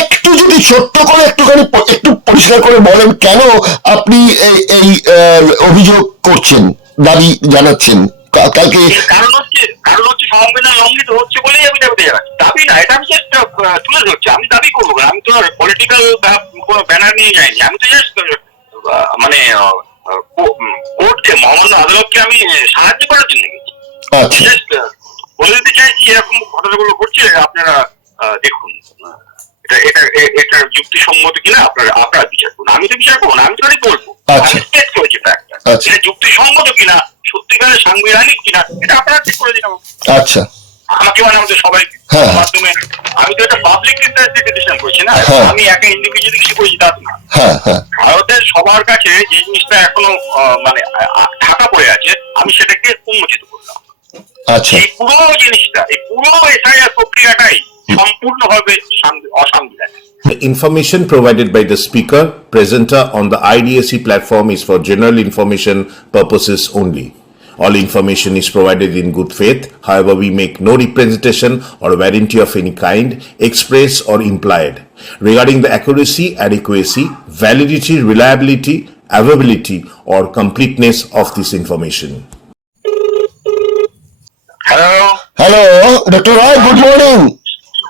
একটু যদি ছোট্ট করে একটুখানি একটু পরিষ্কার করে বলেন কেন আপনি এই অভিযোগ করছেন, দাবি জানাচ্ছেন কালকে? কারণ হচ্ছে সংবিধান লঙ্ঘিত হচ্ছে বলেই আমি দাবি জানাচ্ছি। দাবি না, এটা আমি জাস্ট তুলে ধরছি। আমি দাবি করবো না, আমি তো পলিটিক্যাল কোনো ব্যানার নিয়ে যাইনি। আমি তো জাস্ট মানে কোর্টকে, মহামান্য আদালতকে আমি সাহায্য করার জন্য গেছি। জাস্ট বলে দিতে চাইছি এরকম ঘটনাগুলো ঘটছে, আপনারা দেখুন এটা এটা এটা যুক্তিসম্মত কিনা আপনারা বিচার করুন। আমি তো বিচার করবো না, আমি তো বলবো স্টেট করেছি ফ্যাক্টটা, এটা যুক্তিসম্মত কিনা, সত্যিকারের সাংবিধানিক কিনা, এটা আপনারা ঠিক করে দিন। আচ্ছা, আমাকে মানে আমাদের সবাই মাধ্যমে, আমি তো এটা পাবলিক ইন্টারেস্টে ডিসিশন করছি না, আমি একা ইন্ডিভিজুয়ালি কিছু করেছি তা না। ভারতের সবার কাছে যে জিনিসটা এখনো মানে ঢাকা পড়ে আছে, আমি সেটাকে উন্মোচিত করলাম। এই পুরো জিনিসটা, এই পুরো এসআইআর প্রক্রিয়াটাই সম্পূর্ণভাবে অসাংবিধানিক। The information provided by the speaker, presenter on the IDSC platform is for general information purposes only. All information is provided in good faith. However, we make no representation or warranty of any kind, express or implied, regarding the accuracy, adequacy, validity, reliability, availability, or completeness of this information. Hello, Dr. Roy, good morning.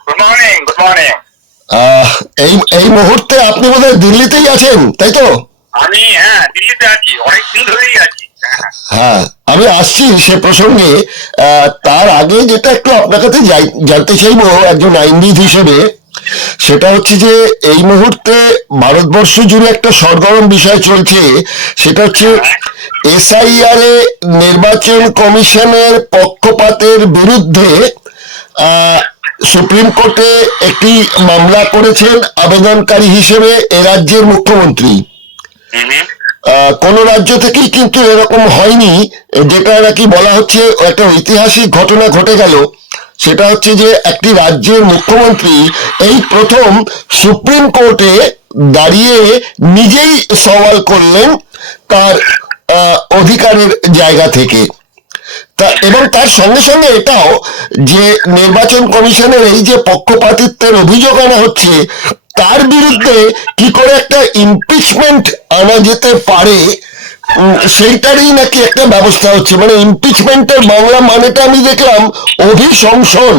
Good morning. এই মুহূর্তে আপনি বোধহয় দিল্লিতেই আছেন, তাই তো? আমি দিল্লিতে আছি, অনেকদিন ধরেই আছি। হ্যাঁ, আমি আসছি সে প্রসঙ্গে। তার আগে যেটা একটু আপনার কাছে জানতে চাইবো একজন আইনবিদ হিসেবে, সেটা হচ্ছে যে এই মুহূর্তে ভারতবর্ষ জুড়ে একটা সরগরম বিষয় চলছে, সেটা হচ্ছে এসআইআর এ নির্বাচন কমিশনের পক্ষপাতের বিরুদ্ধে সুপ্রিম কোর্টে একটি মামলা করেছেন আবেদনকারী হিসেবে এ রাজ্যের মুখ্যমন্ত্রী। কোন রাজ্য থেকেই কিন্তু এরকম হয়নি, যেটা নাকি বলা হচ্ছে একটা ঐতিহাসিক ঘটনা ঘটে গেল। সেটা হচ্ছে যে একটি রাজ্যের মুখ্যমন্ত্রী এই প্রথম সুপ্রিম কোর্টে দাঁড়িয়ে নিজেই সওয়াল করলেন তার অধিকারের জায়গা থেকে। এবং তার সঙ্গে সঙ্গে এটাও যে নির্বাচন কমিশনের এই যে পক্ষপাতিত্বের অভিযোগ আনা হচ্ছে, তার বিরুদ্ধে কি করে একটা ইমপিচমেন্ট আনা যেতে পারে সেইটারই নাকি একটা ব্যবস্থা হচ্ছে। মানে ইমপিচমেন্টের বাংলা মানেটা আমি দেখলাম অভিশংসন।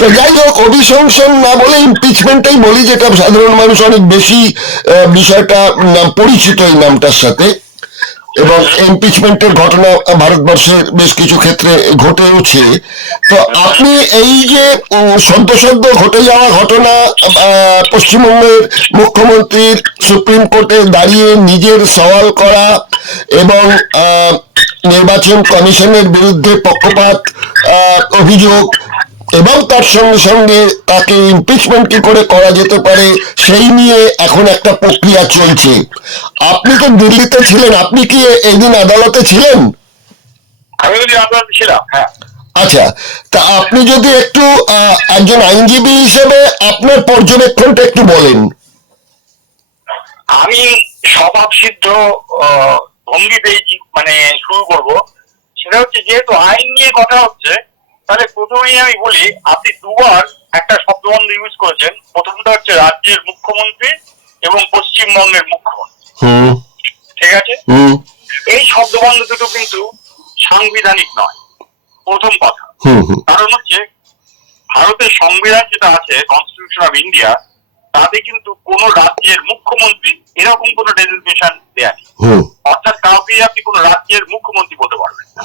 তো যাই হোক, অভিশংসন না বলে ইমপিচমেন্টই বলি, যেটা সাধারণ মানুষ অনেক বেশি বিষয়টা পরিচিত এই নামটার সাথে। এবং ইমপিচমেন্টের ঘটনা ভারতবর্ষের বেশ কিছু ক্ষেত্রে ঘটেওছে। তো আপনি এই যে সদ্য ঘটে যাওয়া ঘটনা, পশ্চিমবঙ্গের মুখ্যমন্ত্রীর সুপ্রিম কোর্টে দাঁড়িয়ে নিজের সওয়াল করা এবং নির্বাচন কমিশনের বিরুদ্ধে পক্ষপাত অভিযোগ, এবং তার সঙ্গে সঙ্গে তাকে ইমপিচমেন্ট কি করে করা যেতে পারে সেই নিয়ে এখন একটা প্রক্রিয়া চলছে। আপনি তো দিল্লিতে ছিলেন, আপনি কি এই দিন আদালতে ছিলেন? আমি আদালতে ছিলাম, হ্যাঁ। আচ্ছা, তা আপনি যদি একটু একজন আইনজীবী হিসেবে আপনার পর্যবেক্ষণটা একটু বলেন। আমি স্বভাব সিদ্ধ ভঙ্গিতেই মানে শুরু করব। সেটা হচ্ছে, যেহেতু আইন নিয়ে কথা হচ্ছে, তাহলে প্রথমেই আমি বলি, আপনি দুবার একটা শব্দবন্ধ ইউজ করেছেন। প্রথমটা হচ্ছে রাজ্যের মুখ্যমন্ত্রী এবং পশ্চিমবঙ্গের মুখ্যমন্ত্রী, ঠিক আছে? এই শব্দবন্ধ দুটো কিন্তু সাংবিধানিক নয়, প্রথম কথা। কারণ হচ্ছে ভারতের সংবিধান যেটা আছে, কনস্টিটিউশন অফ ইন্ডিয়া, তাতে কিন্তু কোন রাজ্যের মুখ্যমন্ত্রী এরকম কোন ডেজিগনেশন দেয়া নেই। অর্থাৎ কাউকে আপনি কোন রাজ্যের মুখ্যমন্ত্রী বলতে পারবেন না।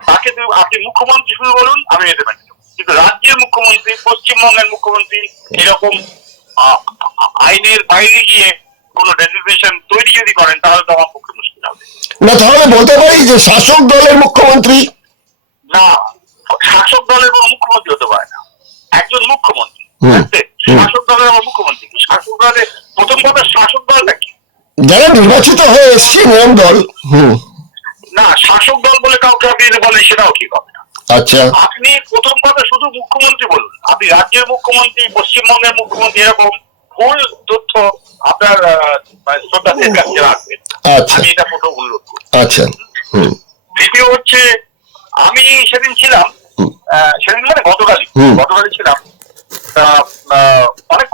তাকে আপনি মুখ্যমন্ত্রী শুরু বলুন, আমি এতে মেনে নেব। কিন্তু রাজ্যের মুখ্যমন্ত্রী, পশ্চিমবঙ্গের মুখ্যমন্ত্রী, এরকম আইনের বাইরে গিয়ে কোন ডেজিগনেশন তৈরি যদি করেন, তাহলে তো আমার পক্ষে মুশকিল হবে। না, তাহলে বলতে পারি যে শাসক দলের মুখ্যমন্ত্রী? না, শাসক দলের কোন মুখ্যমন্ত্রী হতে পারে না। একজন মুখ্যমন্ত্রী, শাসক দলের আমার মুখ্যমন্ত্রী। শাসক দলের প্রথম কথা, শাসক দলটা কি? যারা নির্বাচিত হয়ে এসছে নিয়ম দল। না, শাসক দল বলে কাউকে আপনি বলেন, সেটাও ঠিক হবে না। আচ্ছা, আপনি প্রথম কথা শুধু মুখ্যমন্ত্রী বলুন। আপনি রাজ্যের মুখ্যমন্ত্রী, পশ্চিমবঙ্গের মুখ্যমন্ত্রী, এরকম ভুল তথ্য আপনার শ্রোতাদের কাছে রাখবেন। আমি এটা প্রথম অনুরোধ করি। আচ্ছা। দ্বিতীয় হচ্ছে, আমি সেদিন ছিলাম, সেদিন মানে গতকালই ছিলাম। অনেক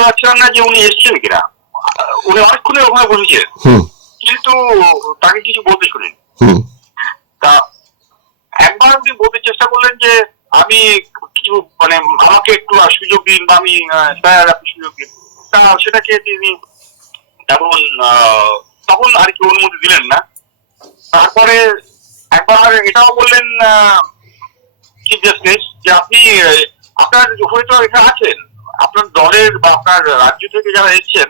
বুঝতে পারছিলাম না যে উনি এসছেন কিনা। উনি অনেকক্ষণই ওখানে বসেছেন, হুম কিন্তু তাকে কিছু বলতে শুনিনি। হুম তা একবার উনি বলতে চেষ্টা করলেন যে আমি কিছু মানে আমাকে একটু সুযোগ দিন, বা আমি স্যার আপনি সুযোগ দিন। তা সেটাকে তিনি তখন তখন আর কি অনুমতি দিলেন না। তারপরে একবার এটাও বললেন চিফ জাস্টিস যে আপনি আপনার হয়তো এখানে আছেন, আপনার দলের বা আপনার রাজ্য থেকে যারা এসছেন,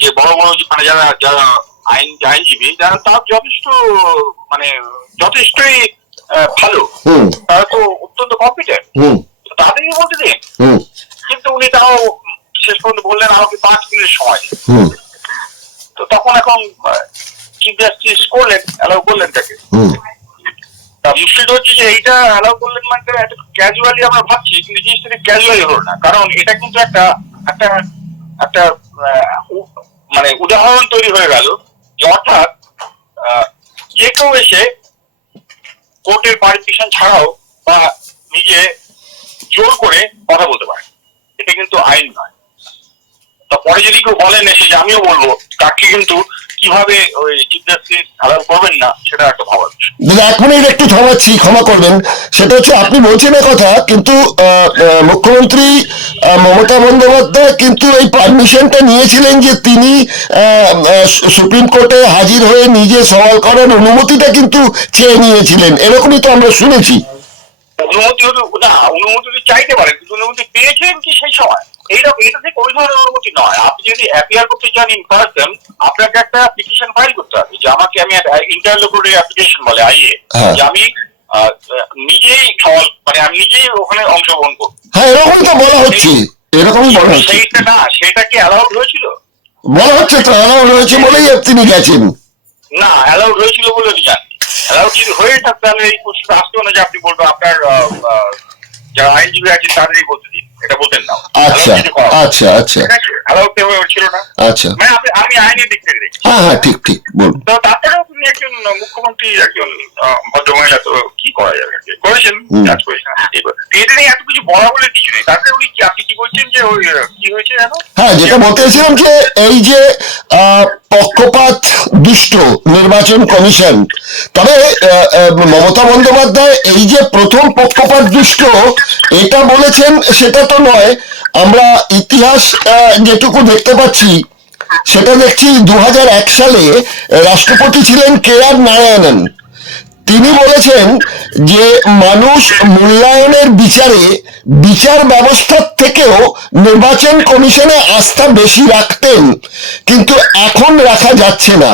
যে বড় বড় মানে যারা যারা আইনজীবী যারা, তার যথেষ্ট মানে যথেষ্টই ভালো, হুম তারা তো অত্যন্ত কম্পিটেন্ট, হুম তাদেরই বলতে দিন। হুম কিন্তু উনি তাও শেষ পর্যন্ত বললেন আমাকে 5 মিনিট সময় দিন। হুম তো তখন এখন চিফ জাস্টিস করলেন, অ্যালাউ করলেন তাকে। হুম তা মুশকিলটা হচ্ছে যে এইটা অ্যালাউ করলেন মানে ক্যাজুয়ালি আমরা ভাবছি, কিন্তু জিনিসটা ক্যাজুয়ালি হলো না। কারণ এটা কিন্তু একটা একটা একটা মানে উদাহরণ তৈরি হয়ে গেল যে অর্থাৎ যে কেউ এসে কোর্টের পারমিশন ছাড়াও বা নিজে জোর করে কথা বলতে পারে, এটা কিন্তু আইন নয়। তারপরে যদি কেউ বলেন এসে যে আমিও বলবো, তাকে কিন্তু কিভাবে ওই চিফ জাস্টিস অ্যালাউ করবেন না, সেটা একটা ভাবার বিষয়। দাদা 1 মিনিট একটু থামাচ্ছি, ক্ষমা করবেন। সেটা হচ্ছে আপনি বলছেন এ কথা, কিন্তু মুখ্যমন্ত্রী মমতা বন্দ্যোপাধ্যায় কিন্তু এই পারমিশনটা নিয়েছিলেন যে তিনি সুপ্রিম কোর্টে হাজির হয়ে নিজে সওয়াল করার অনুমতিটা কিন্তু চেয়ে নিয়েছিলেন, এরকমই তো আমরা শুনেছি। অনুমতি হতো না, অনুমতি চাইতে পারেন, কিন্তু অনুমতি পেয়েছেন কি সেই সময়? এইরকম এটা থেকে ওই ধরনের অনুমতি নয়। আপনি যদি অ্যাপিয়ার করতে চান ইন পার্সন, আপনাকে একটা পিটিশন ফাইল করতে হবে যে আমাকে, আমি ইন্টারলোকুটরি অ্যাপ্লিকেশন বলে আইএ, যে আমি নিজেই সওয়াল মানে আমি নিজেই ওখানে অংশগ্রহণ করবো। হ্যাঁ এরকমই তো বলা হচ্ছে, এরকমই বলা হচ্ছে। সেইটা না, সেটা কি অ্যালাউড হয়েছিল? বলা হচ্ছে তো অ্যালাউ হয়েছে বলেই তিনি গেছেন। না, অ্যালাউড হয়েছিল বলে আমি জানি। অ্যালাউড যদি হয়ে থাকতে তাহলে এই প্রশ্নটা আসতো না যে আপনি বলবেন আপনার যারা আইনজীবী আছে তাদেরই বলতে দিন, এটা বলতেন না। আচ্ছা আচ্ছা আচ্ছা অ্যালাউড ছিল না। আচ্ছা, মানে আমি আইনের দিক থেকে দেখছি। হ্যাঁ হ্যাঁ ঠিক ঠিক বলুন। তো তারপরেও তিনি একজন মুখ্যমন্ত্রী, একজন ভদ্রমহিলা, তো কি করা যাবে, করেছেন, কাজ করেছেন। এটা নিয়ে এত কিছু বলা বলে কিছু নেই। তারপরে উনি আপনি কি বলছেন যে ওই কি হয়েছে জানো? হ্যাঁ যেটা বলতেছিলাম যে এই যে পক্ষপাত দুষ্ট নির্বাচন কমিশন, তবে মমতা বন্দ্যোপাধ্যায় এই যে প্রথম পক্ষপাত দুষ্ট এটা বলেছেন সেটা তো নয়। আমরা ইতিহাস যেটুকু দেখতে পাচ্ছি সেটা দেখছি 2001 সালে রাষ্ট্রপতি ছিলেন KR নারায়ণন। তিনি বলেছেন যে মানুষ মূল্যায়নের বিচারে বিচার ব্যবস্থার থেকেও নির্বাচন কমিশনে আস্থা বেশি রাখতেন, কিন্তু এখন রাখা যাচ্ছে না।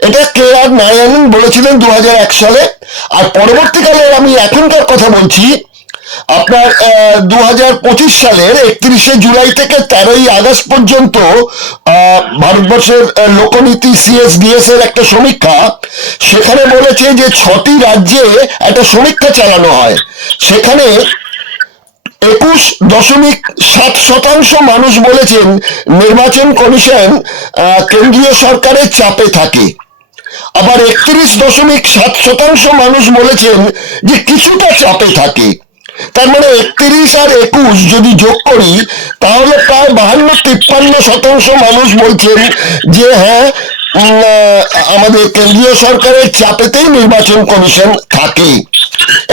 এটা KR নারায়ণন বলেছিলেন 2001 সালে। আর পরবর্তীকালে আমি এখনকার কথা বলছি, আপনার 2025 সালের 31শে জুলাই থেকে 13ই আগস্ট পর্যন্ত ভারতবর্ষের লোকনীতি CSDS এর একটা সমীক্ষা, সেখানে বলেছে যে 6টি রাজ্যে একটা সমীক্ষা চালানো হয়, সেখানে 21.7% মানুষ বলেছেন নির্বাচন কমিশন কেন্দ্রীয় সরকারের চাপে থাকে। আবার 31.7% মানুষ বলেছেন যে কিছুটা চাপে থাকে। তার মানে 31 আর 21 যদি যোগ করি তাহলে প্রায় 52-53% মানুষ বলছেন যে হ্যাঁ আমাদের কেন্দ্রীয় সরকারের চাপেতেই নির্বাচন কমিশন থাকে।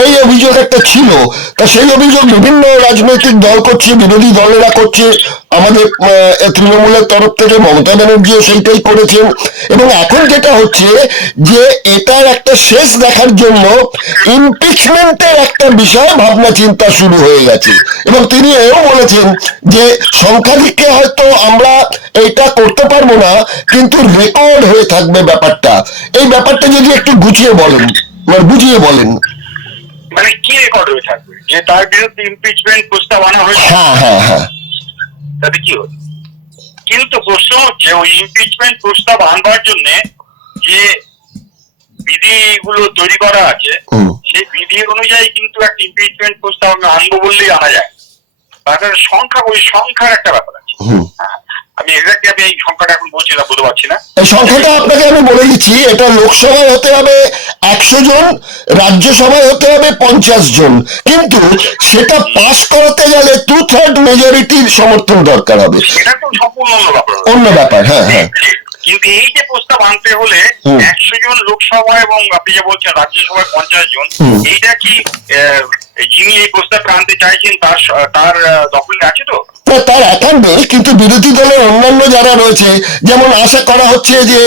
এই অভিযোগ একটা ছিল। তা সেই অভিযোগ বিভিন্ন রাজনৈতিক দল করছে, বিরোধী দলেরা করছে, আমাদের তৃণমূলের তরফ থেকে মমতা ব্যানার্জিও সেইটাই করেছেন। এবং এখন যেটা হচ্ছে যে এটার একটা শেষ দেখার জন্য ইমপিচমেন্টের একটা বিষয় ভাবনা চিন্তা শুরু হয়ে গেছে। এবং তিনি এও বলেছেন যে সংখ্যাধিক্যে হয়তো আমরা এটা করতে পারবো না, কিন্তু রেকর্ড হয়ে থাকবে ব্যাপারটা। এই ব্যাপারটা যদি একটু বুঝিয়ে বলেন। মানে কি রেকর্ড হয়ে থাকবে? যে তার বিরুদ্ধে ইমপিচমেন্ট প্রস্তাব আনা হয়েছে, হ্যাঁ হ্যাঁ হ্যাঁ, তাতে কি হচ্ছে? কিন্তু প্রশ্ন হচ্ছে ওই ইমপিচমেন্ট প্রস্তাব আনবার জন্য যে বিধিগুলো তৈরি করা আছে, সেই বিধি অনুযায়ী কিন্তু একটা ইমপিচমেন্ট প্রস্তাব আনবো বললেই আনা যায়। তার সংখ্যা, ওই সংখ্যার একটা ব্যাপার আছে। আমি এক্স্যাক্টলি আমি এই সংখ্যাটা এখন বলছি না, বলতে পারছি না। এই সংখ্যাটা আপনাকে আমি বলে দিচ্ছি, এটা লোকসভায় হতে হবে 100 জন, রাজ্যসভায় হতে হবে 50 জন, কিন্তু সেটা পাস করাতে গেলে 2/3 মেজরিটির সমর্থন দরকার হবে। সেটা তো সম্পূর্ণ অন্য ব্যাপার। অন্য ব্যাপার, হ্যাঁ হ্যাঁ। কিন্তু এই যে প্রস্তাব আনতে হলে 100 জন লোকসভা এবং আপনি যে বলছেন রাজ্যসভায় 50 জন, এইটা কি যিনি এই প্রস্তাবটা আনতে চাইছেন তার দখলে আছে তো? তার একার নেই, কিন্তু বিরোধী দলের অন্যান্য যারা রয়েছে, যেমন আশা করা হচ্ছে যে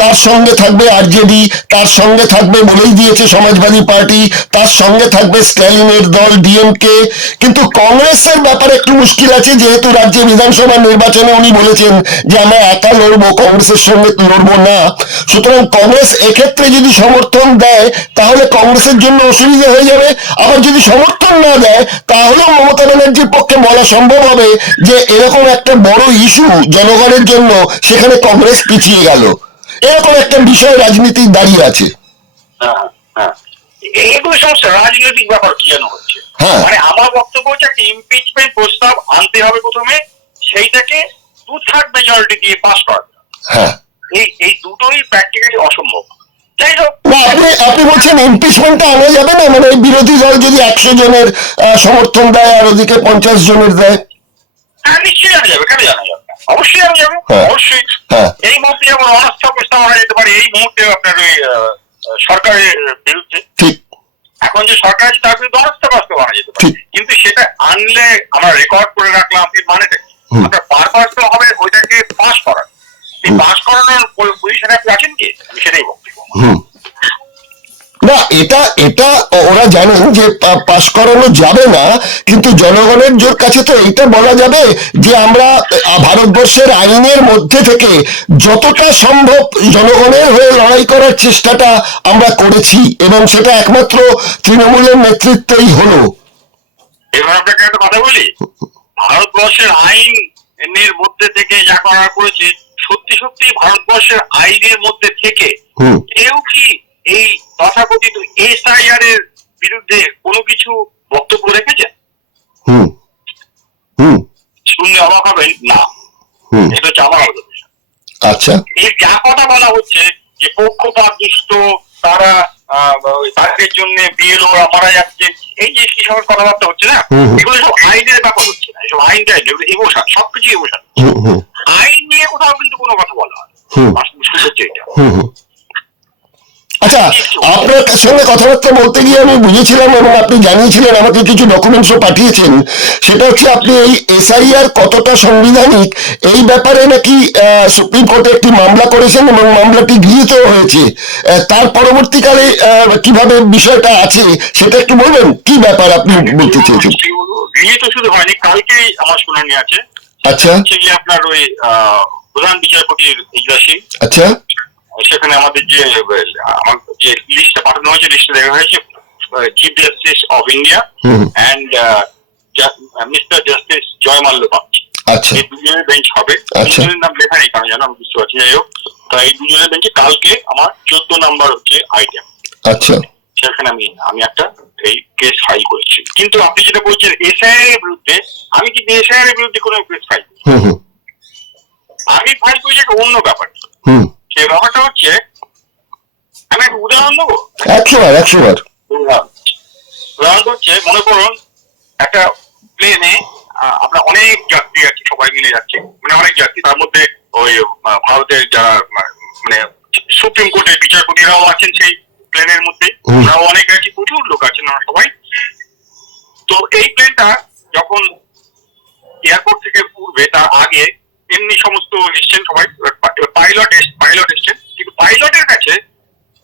তার সঙ্গে থাকবে আরজেডি, তার সঙ্গে থাকবে বলেই দিয়েছে সমাজবাদী পার্টি, তার সঙ্গে থাকবে স্ট্যালিনের দল ডিএমকে, কিন্তু কংগ্রেসের ব্যাপারে একটু মুশকিল আছে, যেহেতু রাজ্যে বিধানসভা নির্বাচনে উনি বলেছেন যে আমরা একা লড়বো, কংগ্রেসের সঙ্গে লড়বো না। সুতরাং কংগ্রেস এক্ষেত্রে যদি সমর্থন দেয় তাহলে কংগ্রেসের জন্য অসুবিধা হয়ে যাবে, আবার যদি সমর্থন না দেয় তাহলেও মমতা ব্যানার্জির পক্ষে বলা সম্ভব হবে যে এরকম একটা বড় ইস্যু জনগণের জন্য, সেখানে কংগ্রেস পিছিয়ে গেল, এরকম একটা বিষয় রাজনীতি দাঁড়িয়ে আছে। এগুলো সমস্যা রাজনৈতিক ব্যাপার কি যেন হচ্ছে। মানে আমার বক্তব্য হচ্ছে একটা ইমপিচমেন্ট প্রস্তাব আনতে হবে প্রথমে, সেইটাকে 2/3 মেজরিটি দিয়ে পাস করা। এই দুটোই প্র্যাকটিক্যালি অসম্ভব। যাই হোক, আপনি বলছেন ইমপিচমেন্টটা আনা যাবে না, মানে বিরোধী দল যদি 100 জনের সমর্থন দেয় আর ওদিকে 50 জনের দেয়? হ্যাঁ, নিশ্চয়ই আনা যাবে, কেন জানা যাবে না? অবশ্যই আনা যাবে, অবশ্যই। এই মুহূর্তে যেমন অনাস্থা প্রস্তাব আনা যেতে পারে, এই মুহূর্তে আপনার ওই সরকারের বিরুদ্ধে, ঠিক এখন যে সরকার আছে তার বিরুদ্ধে অনাস্থা প্রস্তাব আনা যেতে পারে, কিন্তু সেটা আনলে আমরা রেকর্ড করে রাখলাম, এর মানেটা আপনার পারপাস তো হবে ওইটাকে পাস করার। এই পাস করানোর পজিশনে আপনি আছেন কি? আমি সেটাই বক্তব্য। না, এটা ওরা জানেন যে পাস করানো যাবে না, কিন্তু জনগণের জোর কাছে তো এটা বলা যাবে যে আমরা ভারতবর্ষের আইনের মধ্যে থেকে যতটা সম্ভব জনগণের হয়ে লড়াই করার চেষ্টাটা আমরা করেছি, এবং সেটা একমাত্র তৃণমূলের নেতৃত্বেই হলো। এবার আপনাকে একটা কথা বলি, ভারতবর্ষের আইনের মধ্যে থেকে যা করা করেছে, সত্যি সত্যি ভারতবর্ষের আইনের মধ্যে থেকে কেউ কি এই তথাকথিত SIR এর বিরুদ্ধে কোনো কিছু বক্তব্য রেখেছে? শুনলে অবাক হবেন, না। এটা হচ্ছে আমার অবদান। আচ্ছা, এই যা কথা বলা হচ্ছে যে পক্ষপাত দুষ্ট, তারা তাদের জন্য বিএলওরা মারা যাচ্ছে, এই যে কি সব কথাবার্তা হচ্ছে না, এগুলো সব আইনের ব্যাপার হচ্ছে না, এসব আইন টাইন ইমোশন, সবকিছু ইমোশন। আইন নিয়ে কোথাও কিন্তু কোনো কথা বলা হয়। আচ্ছা, আপনার সঙ্গে কথাবার্তা বলতে গিয়ে আমি বুঝেছিলাম, এবং আপনি জানিয়েছিলেন, আমাকে কিছু ডকুমেন্টসও পাঠিয়েছেন, সেটা হচ্ছে আপনি এই SIR কতটা সাংবিধানিক এই ব্যাপারে নাকি সুপ্রিম কোর্টে একটি মামলা করেছেন, এবং মামলাটি গৃহীত হয়েছে। তার পরবর্তীকালে কিভাবে বিষয়টা আছে সেটা একটু বলবেন, কি ব্যাপার আপনি বলতে চেয়েছেন? গৃহীত শুধু হয়নি, কালকেই আমার শুনানি আছে। আচ্ছা, আপনার ওই প্রধান বিচারপতির ইজলাসে, আচ্ছা, সেখানে আমাদের যে লিস্টটা পাঠানো হয়েছে, লিস্টে দেখা হয়েছে chief justice of India and mister justice Joy Malyapatra, এই দুজনের বেঞ্চ হবে। দুজনের নাম লেখা নেই কারণ জানো, আমি বুঝতে পারছি। যাই হোক, এই দুজনের বেঞ্চে কালকে আমার 14 নম্বর হচ্ছে আইটেম। আচ্ছা, সেখানে আমি একটা এই কেস ফাইল করেছি। কিন্তু আপনি যেটা বলছেন SIR এর বিরুদ্ধে, আমি কিন্তু SIR এর বিরুদ্ধে কোনো কেস ফাইল, আমি ফাইল করেছি একটা অন্য ব্যাপার। সেই ব্যাপারটা হচ্ছে, আমি একটা উদাহরণ দেবো, 100 বার। উদাহরণ হচ্ছে, মনে করুন একটা প্লেনে আপনার অনেক যাত্রী আছে, সবাই মিলে যাচ্ছে, মানে অনেক যাত্রী, তার মধ্যে ওই ভারতের যারা মানে সুপ্রিম কোর্টের বিচারপতিরাও আছেন সেই প্লেনের মধ্যে, আমরাও অনেক আছি, প্রচুর লোক আছেন আমরা সবাই। তো এই প্লেনটা যখন এয়ারপোর্ট থেকে উঠবে তার আগে এমনি সমস্ত এসছেন সবাই, পাইলট এসছেন, কিন্তু পাইলটের কাছে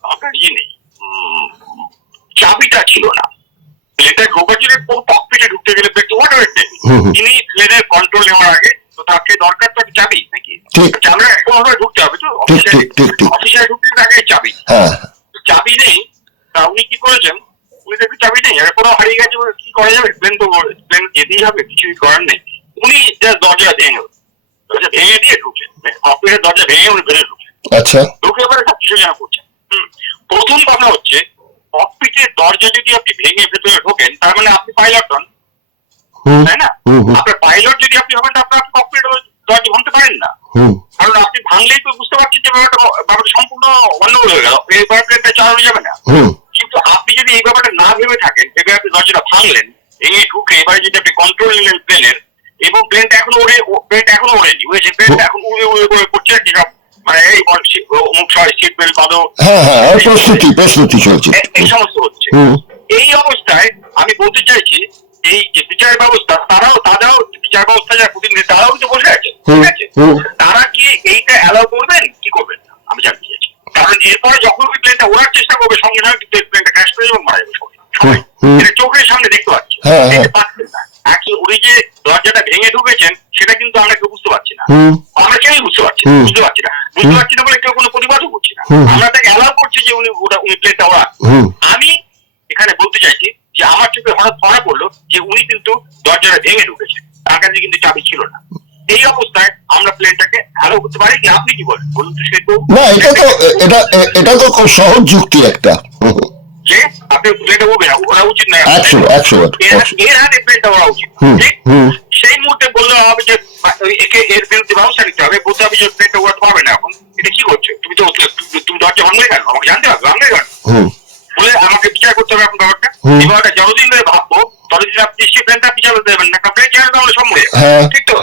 আপনার নেই, চাবিটা ছিল না। প্লেনটা ঢোকার জন্য ককপিটে ঢুকতে গেলে তিনি প্লেনের কন্ট্রোল নেওয়ার আগে তো তাকে দরকার তো চাবি নাকি, আমরা কোনোভাবে ঢুকতে হবে তো, অফিসে ঢুকতে আগে চাবি, চাবি নেই। তা উনি কি করেছেন, উনি দেখি চাবি নেই, কোনো হারিয়ে গেছে, কি করা যাবে, প্লেন যেতেই হবে, কিছুই করার নেই। উনি দরজা ভেঙে দিয়ে ঢুকছেন, ককপিটের দরজা ভেঙে উনি বেরিয়ে ঢুকছেন। আচ্ছা, ঢুকে পরে সবকিছু যেন করছেন। প্রথম কথা হচ্ছে, ককপিটের দরজা যদি আপনি ভেঙে ভেতরে ঢোকেন, তার মানে আপনি পাইলট হন, তাই না? আপনার পাইলট যদি আপনি হবেন, আপনার ককপিটের দরজা ভাঙতে পারেন না, হুম কারণ আপনি ভাঙলেই তো বুঝতে পারছেন যে ব্যাপারটা সম্পূর্ণ গন্ডগোল হয়ে গেল, এই প্লেনটা চালানো যাবে না। হুম কিন্তু আপনি যদি এই ব্যাপারটা না ভেবে থাকেন, ভেবে আপনি দরজাটা ভাঙলেন, ভেঙে ঢুকে এবারে যদি আপনি কন্ট্রোল নিলেন প্লেনের, এবং প্লেনটা এখনো ওড়েনি, বুঝেছেন, প্লেনটা এখন উড়ে উড়ে করে করছে কি সব, মানে এই অমুক সময় সিট বেল্ট বাঁধো, হ্যাঁ প্রস্তুতি চলছে। এই সমস্ত হচ্ছে। হুম এই অবস্থায় আমি বলতে চাইছি, এই যে বিচার ব্যবস্থা, তারাও বিচার ব্যবস্থা যারা প্রতিনিধি, তারাও কিন্তু বসে আছে, ঠিক আছে, তারা কি এইটা অ্যালাউ করবেন কি করবেন না আমি জানতে চাইছি। কারণ এরপরে যখন ওই প্লেনটা ওড়ার চেষ্টা করবে, সঙ্গে সঙ্গে কিন্তু প্লেনটা ক্র্যাশ করে এবং মারা যাবে সবাই, এটা চোখের সামনে দেখতে পাচ্ছি, দেখতে পাচ্ছেন না। উনি যে দরজাটা ভেঙে ঢুকেছেন সেটা কিন্তু আমরা কেউ বুঝতে পারছি না, আমরা কেউই বুঝতে পারছি না বলে কেউ কোনো প্রতিবাদও করছি না, আমরা তাকে অ্যালাউ করছি যে উনি প্লেনটা ওড়া। আমি এখানে বলতে চাইছি যে আমার চোখে হঠাৎ ধরা পড়লো যে উনি কিন্তু দরজাটা ভেঙে ঢুকেছেন, তার কাছে কিন্তু চাবি ছিল না। এই অবস্থায় আমরা প্লেনটাকে অ্যালাউ করতে পারি কি? আপনি কি বলেন বলুন তো সেটা? না, এটা তো খুব সহজ যুক্তি একটা। যে আপনি প্লেনটা ওরা উচিত না, 100 এর হাতে প্লেনটা ওরা উচিত, ঠিক? সেই মুহূর্তে বললে হবে যে একে এর বিরুদ্ধে ব্যবস্থা নিতে হবে, বলতে হবে যে প্লেনটা ওড়াতে পারবে না। এখন এটা কি করছো তুমি? তো তুমি দরজা ভাঙলে কেন? আমাকে জানতে হবে, ভাঙলে কেন বলে আমাকে বিচার করতে হবে। আপনার ব্যাপারটা যতদিন ধরে ভাববো ততদিন আপনি নিশ্চয়ই প্লেনটা বিচার দেবেন না, কারণ প্লেন চালাতে তাহলে সব মরে যাবে, ঠিক তো?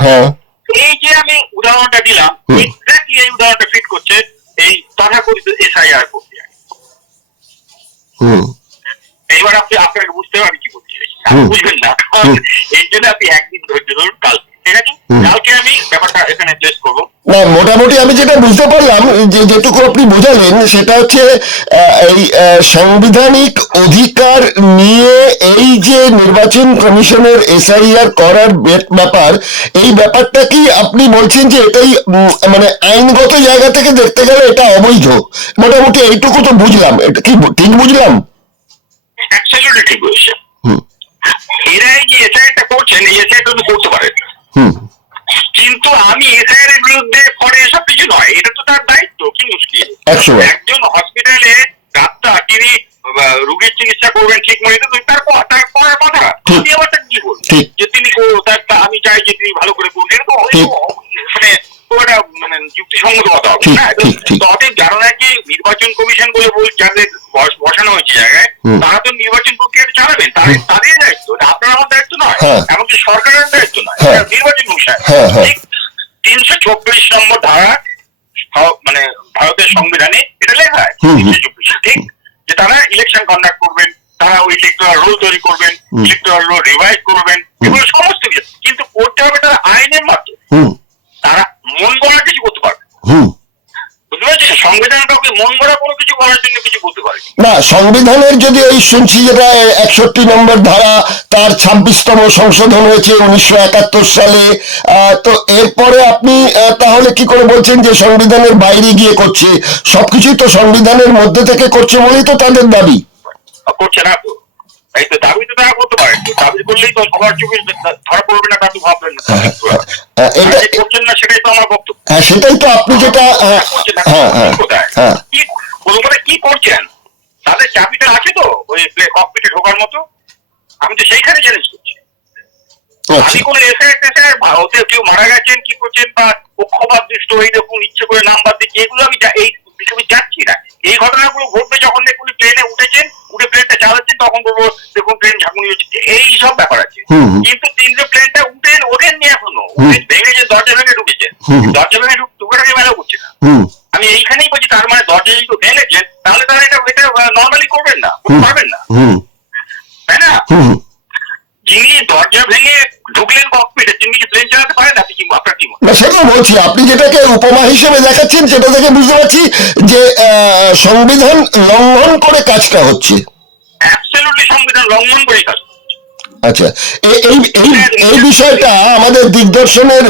এই যে আমি উদাহরণটা দিলাম, এক্স্যাক্টলি এই উদাহরণটা ফিট করছে এই তথাকথিত SIR প্রক্রিয়া। এইবার আপনাকে বুঝতে হবে আমি কি বলতে চাইছি, আপনি বুঝবেন না, কারণ এই জন্য আপনি একদিন ধৈর্য ধরুন, কালকে, ঠিক আছে, কালকে আমি ব্যাপারটা এখানে প্লেস করবো। না, মোটামুটি আমি যেটা বুঝতে পারলাম, যে যেটুকু আপনি বোঝালেন সেটা হচ্ছে এই সাংবিধানিক অধিকার নিয়ে এই যে নির্বাচন কমিশনের SIR করার ব্যাপার, এই ব্যাপারটা কি আপনি বলছেন যে এটাই মানে আইনগত জায়গা থেকে দেখতে গেলে এটা অবৈধ? মোটামুটি এইটুকু তো বুঝলাম, এটা কি ঠিক বুঝলাম? অ্যাবসলিউটলি ঠিক বলছে। এরা এই যে SIR-টা করছেন, এই SIR-টা করতে পারেন, কিন্তু আমি SIR এর বিরুদ্ধে করে এসব কিছু নয়, এটা তো তার দায়িত্ব। কি মুশকিল? একজন হসপিটালে ডাক্তার, তিনি রোগীর চিকিৎসা করবেন ঠিক মতো, তার করার কথা। আমি আবার তাকে কি বলবো যে তিনি, আমি চাই যে তিনি ভালো করে করবেন, মানে যুক্তিসঙ্গত কথা হবে না। তবে যারা নাকি নির্বাচন কমিশন বলে যাদের বসানো হয়েছে জায়গায়, তারা তো নির্বাচন প্রক্রিয়া চালাবেন, তাদের দায়িত্ব, আপনার আমার দায়িত্ব নয়, এমনকি সরকারের দায়িত্ব নয়, নির্বাচন কমিশন। ঠিক 324 নম্বর ধারা, মানে ভারতের সংবিধানে এটা লেখা আছে 324, ঠিক, যে তারা ইলেকশন কন্ডাক্ট করবেন, তারা ওই ইলেকট্রাল রোল তৈরি করবেন, ইলেকট্রাল রোল রিভাইজ করবেন, এগুলো সমস্ত কিছু, কিন্তু করতে হবে তারা আইনের মাধ্যমে, তারা মন গড়া কিছু করতে পারবে। বুঝতে পারছেন? সংবিধান কাউকে মন গড়া কোনো কিছু করার জন্য কিছু করতে পারে না। সংবিধানের যদি ওই শুনছি যেটা 61 নম্বর ধারা, তার 26তম সংশোধন হয়েছে 1971 সালে, তো এরপরে আপনি তাহলে কি করে বলছেন যে সংবিধানের বাইরে গিয়ে করছে? সবকিছুই তো সংবিধানের মধ্যে থেকে করছে বলেই তো তাদের দাবি। করছে না তো, এই তো দাবি তো তারা করতে পারে, দাবি করলেই তো সবার চোখে ধরা পড়বে না, তা তো ভাববেন না, করছেন না, সেটাই তো আমার বক্তব্য। সেটাই তো আপনি যেটা কি করছেন, তাদের চাবিটা আছে তো ওই ককপিটে ঢোকার মতো, আমি তো সেইখানে চ্যালেঞ্জ করছি। আমি কোন ওতে কেউ মারা গেছেন কি করছেন বা পক্ষপাত দৃষ্ট এইরকম ইচ্ছে করে নাম্বার দিচ্ছে, এগুলো আমি এই বিষয়ে যাচ্ছি না। এই ঘটনাগুলো ঘটবে যখন দেখুন প্লেনে উঠেছেন, উঠে প্লেনটা চালাচ্ছেন, তখন বলবো দেখুন প্লেন ঝাঁকুনি হচ্ছে, এই সব ব্যাপার আছে। কিন্তু তিনটে প্লেনটা ওঠেননি এখনো, ভেঙেছেন, দরজা ভেঙে ঢুকেছেন, দরজা ভেঙে ঢুকেটাকে মেলা করছে না। আমি এইখানেই বলছি, তার মানে দরজা যদি ভেঙেছেন তাহলে তারা এটা নর্মালি করবেন না, পারবেন না, তাই না? যিনি দরজা ভেঙে ঢুকলেন ককপিটে, তিনি কি প্লেন চালাতে পারেন? আপনি কি, আপনার কি মনে? সেটা বলছি, আপনি যেটাকে উপমা হিসেবে দেখাচ্ছেন সেটা থেকে বুঝতে পারছি যে সংবিধান লঙ্ঘন করে কাজটা হচ্ছে। অ্যাবসলিউটলি সংবিধান লঙ্ঘন করে কাজ। আচ্ছা, এই বিষয়টা আমাদের দিগদর্শনের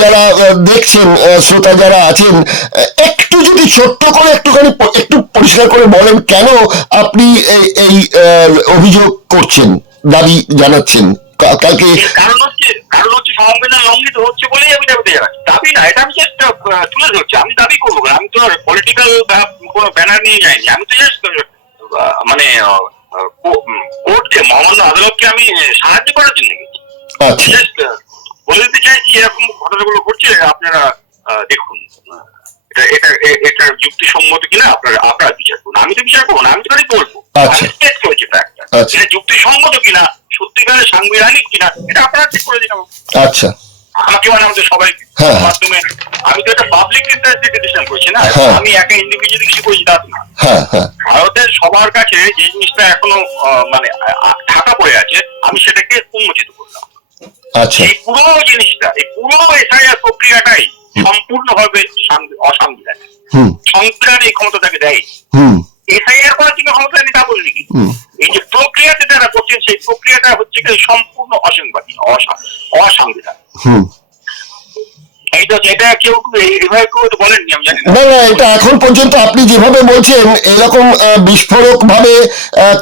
যারা দেখছেন, শ্রোতা যারা আছেন, একটু যদি ছোট্ট করে একটু পরিষ্কার করে বলেন কেন আপনি এই অভিযোগ করছেন, দাবি জানাচ্ছেন কালকে? কারণ হচ্ছে সংবিধান লঙ্ঘিত হচ্ছে বলেই আমি দাবি জানাচ্ছি। দাবি না, এটা আমি জাস্ট তুলে ধরছি। আমি দাবি করবো না, আমি তো পলিটিক্যাল কোনো ব্যানার নিয়ে যাইনি, আমি তো জাস্ট মানে কোর্টকে, মহামান্য আদালতকে আমি সাহায্য করার জন্য গেছি। জাস্ট বলে দিতে চাইছি এরকম ঘটনাগুলো ঘটছে আপনারা দেখুন এটা এটা এটা যুক্তিসম্মত কিনা আপনারা বিচার করুন। আমি তো বিচার করবো না, আমি তো খালি বলবো আচ্ছা। আমি স্টেট করেছি ফ্যাক্টটা, আচ্ছা। এটা যুক্তিসম্মত কিনা সত্যিকারের সাংবিধানিক কিনা এটা আপনারা ঠিক করে দিন আচ্ছা। আমাকে মানে আমাদের সবাই হ্যাঁ। মাধ্যমে। আমি তো এটা পাবলিক ইন্টারেস্টে ডিসিশন করছি না, হ্যাঁ। আমি একা ইন্ডিভিজুয়ালি কিছু করছি তা না। হ্যাঁ হ্যাঁ ভারতের সবার কাছে যে জিনিসটা এখনো মানে ঢাকা পড়ে আছে, আমি সেটাকে উন্মোচিত করলাম। আচ্ছা। এই পুরো জিনিসটা, এই পুরো এসআইআর প্রক্রিয়াটাই সম্পূর্ণভাবে অসাংবিধানিক। সংবিধান এই ক্ষমতা তাকে দেয়। এসআইআর করার জন্য ক্ষমতা নেই তা বলিনি, কিন্তু এই যে প্রক্রিয়াতে যারা করছেন সেই প্রক্রিয়াটা হচ্ছে কি সম্পূর্ণ অসাংবিধানিক, অসাংবিধানিক। এইটা যেটা কেউ এভাবে কেউ তো বলেননি, আমি জানি না। না না, এটা এখন পর্যন্ত আপনি যেভাবে বলছেন এরকম বিস্ফোরক ভাবে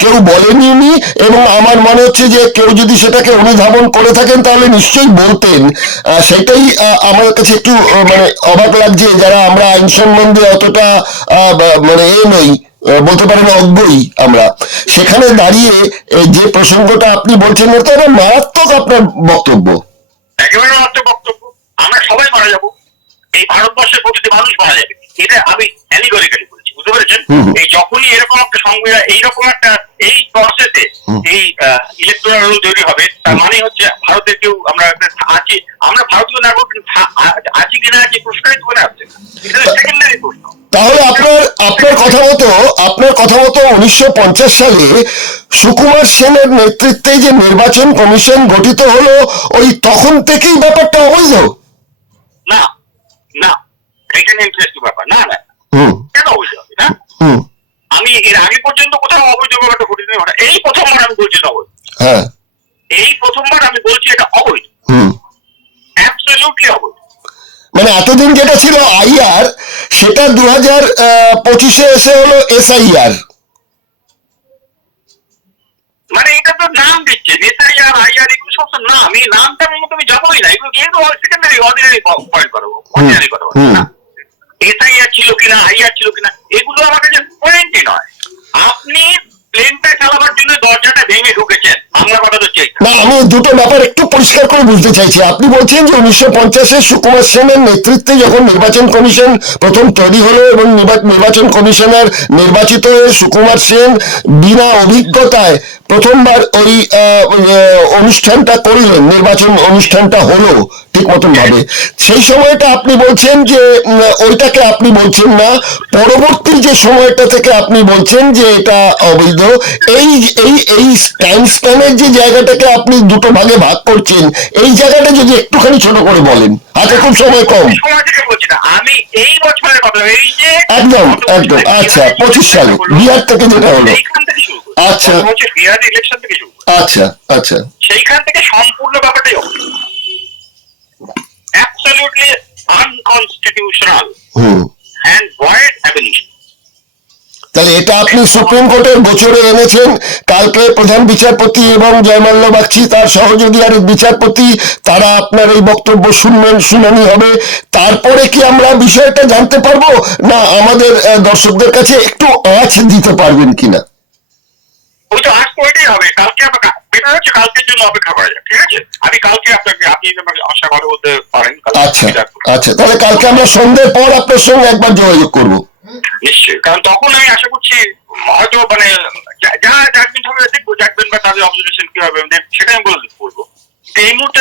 কেউ বলেনি উনি, এবং আমার মনে হচ্ছে যে কেউ যদি সেটাকে অনুধাবন করে থাকেন তাহলে নিশ্চয়ই বলতেন। সেটাই আমার কাছে একটু মানে অবাক লাগছে, যারা আমরা আইন সম্বন্ধে অতটা মানে নই, বলতে পারেন অজ্ঞই আমরা, সেখানে দাঁড়িয়ে যে প্রসঙ্গটা আপনি বলছেন ওটা মারাত্মক আপনার বক্তব্য। একেবারে মাত্র বক্তব্য, আমরা সবাই মারা যাবো, এই ভারতবর্ষের প্রতিটি মানুষ মারা যাবে, এটা আমি অ্যালিগরিক্যালি বলছি, বুঝতে পেরেছেন? এই যখনই এরকম একটা সংবিধান এইরকম একটা এই প্রসেসে এই ইলেকট্রাল রুল তৈরি হবে, তার মানে হচ্ছে ভারতের কেউ আমরা আছি, আমরা ভারতীয় নাগরিক আছি কিনা যে প্রশ্নই করে আসছে, এটা সেকেন্ডারি প্রশ্ন। তাহলে আপনার কথা মতো 1950 সালে সুকুমার সেনের নেতৃত্বে যে নির্বাচন কমিশন গঠিত হলো, ওই তখন থেকেই ব্যাপারটা অবৈধ? না না, এখানে ইন্টারেস্টিং ব্যাপার না। না কেন অবৈধ হবে না? আমি এর আগে পর্যন্ত কোথাও অবৈধ ব্যাপারটা ঘটেনি, এই প্রথমবার আমি বলছি এটা অবৈধ। হ্যাঁ, এই প্রথমবার আমি বলছি এটা অবৈধ, অ্যাবসলিউটলি অবৈধ। মানে এতদিন যেটা ছিল আইআর, সেটা 2025-এ এসে হলো এসআইআর। মানে এটা তো নাম দিচ্ছে এসআইআর আইআর, এগুলো সব নাম, এই নামটার মতো আমি যাবোই না, এগুলো কিন্তু সেকেন্ডারি অর্ডিনারি পয়েন্ট করবো, অর্ডিনারি কথা বলবো না। এসআইআর ছিল কিনা আইআর ছিল কিনা এগুলো আমার কাছে পয়েন্টই নয়। আপনি প্লেনটা চালাবার জন্য দরজাটা ভেঙে ঢুকেছেন, বাংলা কথা তো চাই না, আমি দুটো ব্যাপার একটু পরিষ্কার করে বুঝতে চাইছি। আপনি বলছেন যে 1950-এ সুকুমার সেনের নেতৃত্বে যখন নির্বাচন কমিশন প্রথম তৈরি হলো এবং নির্বাচন কমিশনার নির্বাচিত হয়ে সুকুমার সেন বিনা অভিজ্ঞতায় প্রথমবার ওই অনুষ্ঠানটা করলেন, নির্বাচন অনুষ্ঠানটা হলো ঠিক মতন ভাবে, সেই সময়টা আপনি বলছেন যে ওইটাকে আপনি বলছেন না, পরবর্তী যে সময়টা থেকে আপনি বলছেন যে এটা অবৈধ। এই এই এই টাইম স্প্যানের যে জায়গাটাকে আপনি দুটো ভাগে ভাগ করছেন, এই জায়গাটা যদি একটুখানি ছোট করে বলেন, হাতে খুব সময় কম। সময় থেকে বলছি না, আমি এই বছরের কথা, এই যে একদম একদম। আচ্ছা, 25 সালে বিহার থেকে যেটা হলো, এইখান থেকে শুরু করি, আচ্ছা বিহার ইলেকশন থেকে শুরু করি, আচ্ছা আচ্ছা, সেইখান থেকে সম্পূর্ণ ব্যাপারটাই absolutely unconstitutional and void abolition. তাহলে এটা আপনি সুপ্রিম কোর্টের গোচরে এনেছেন। কালকে প্রধান বিচারপতি এবং জয়মাল্য বাগচি তার সহযোগী আরেক বিচারপতি, তারা আপনার এই বক্তব্য শুনবেন, শুনানি হবে, তারপরে কি আমরা বিষয়টা জানতে পারবো, না আমাদের দর্শকদের কাছে একটু আঁচ দিতে পারবেন কিনা? ওই তো আজ করেই হবে, কালকে বেটার হচ্ছে কালকের জন্য অপেক্ষা করা যাক, ঠিক আছে? আমি কালকে আপনি আমাকে আশা করে বলতে পারেন। আচ্ছা আচ্ছা, তাহলে কালকে আমরা সন্ধ্যের পর আপনার সঙ্গে একবার যোগাযোগ করবো। নিশ্চয়ই, কারণ তখন আমি আশা করছি হয়তো মানে যা জাজমেন্ট হবে দেখবো, জাজমেন্ট বা তাদের অবজারভেশন কি হবে সেটা আমি বলবো। এই মুহূর্তে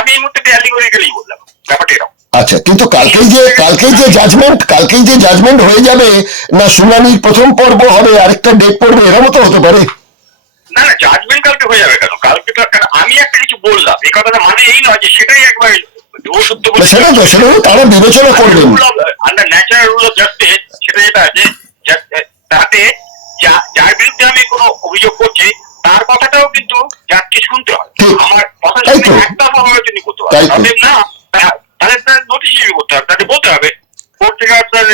আমি এই মুহূর্তে অ্যালিগরিক্যালি বললাম ব্যাপারটা এরকম। আচ্ছা, কিন্তু কালকেই যে জাজমেন্ট হয়ে যাবে, না শুনানির প্রথম পর্ব হবে আরেকটা ডেট পড়বে, এরকম তো হতে পারে? না না, জাজমেন্ট কালকে হয়ে যাবে। কেন কালকে তো আমি একটা কিছু বললাম, এই কথাটা মানে এই নয় যে সেটাই একবার সত্য বলে, সেটা তো তারা বিবেচনা করবেন under natural rule of justice. সেটা যেটা আছে তাতে যার বিরুদ্ধে আমি কোনো অভিযোগ করছি তার কথাটাও কিন্তু যাকে শুনতে হয়, আমার কথা শুনে একটা সমালোচনা করতে হয়, তাদের না তাদের নোটিশ ইস্যু করতে হবে, তাদের বলতে হবে কোর্ট থেকে আপনার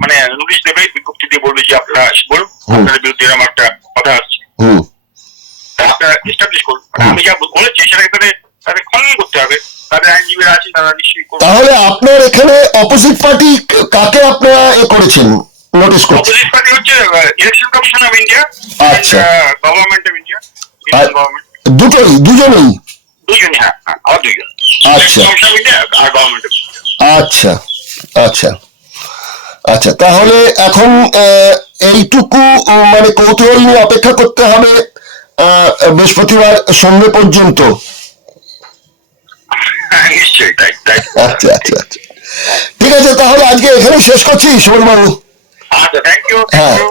মানে নোটিশ দেবে, বিজ্ঞপ্তি দিয়ে বলবে যে আপনারা বলুন আপনাদের বিরুদ্ধে এরকম একটা কথা আসছে, আপনারা এস্টাবলিশ করুন। আমি যা বলেছি সেটাকে তাদের খনন করতে হবে, তাদের আইনজীবীরা আছেন তারা নিশ্চয়ই করবেন। তাহলে আপনার এখানে অপোজিট পার্টি কাকে আপনারা করেছেন নোটিশ করছেন? অপোজিট পার্টি হচ্ছে ইলেকশন কমিশন অফ ইন্ডিয়া, আচ্ছা, গভর্নমেন্ট অফ ইন্ডিয়া, দুজনেই দুইজনই, হ্যাঁ হ্যাঁ, আমার দুইজন। আচ্ছা। সংস্থাবিদে আর গভর্নমেন্ট। আচ্ছা আচ্ছা আচ্ছা, তাহলে এখন এইটুকু মানে কৌতূহল নিয়ে অপেক্ষা করতে হবে বৃহস্পতিবার সন্ধ্যে পর্যন্ত। হ্যাঁ নিশ্চয়ই, তাই তাই। আচ্ছা আচ্ছা আচ্ছা, ঠিক আছে, তাহলে আজকে এখানে শেষ করছি সুমন বাবু। আচ্ছা, থ্যাংক ইউ, হ্যাঁ। Thank you.